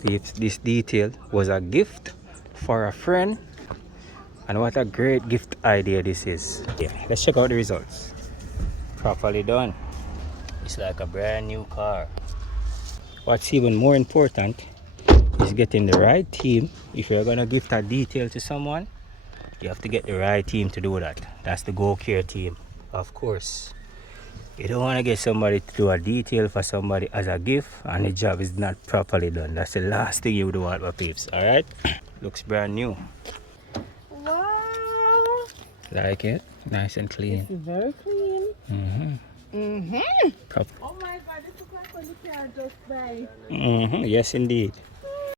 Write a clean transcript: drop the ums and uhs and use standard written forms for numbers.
peeps, this detail was a gift for a friend. And what a great gift idea this is. Yeah, let's check out the results. Properly done. It's like a brand new car. What's even more important is getting the right team. If you're gonna gift a detail to someone, you have to get the right team to do that. That's the Go Care team, of course. You don't want to get somebody to do a detail for somebody as a gift and the job is not properly done. That's the last thing you would want, my peeps. Alright? Looks brand new. Wow. Like it? Nice and clean. It's very clean. Oh Oh my god, this looks like when the car just died. Yes, indeed.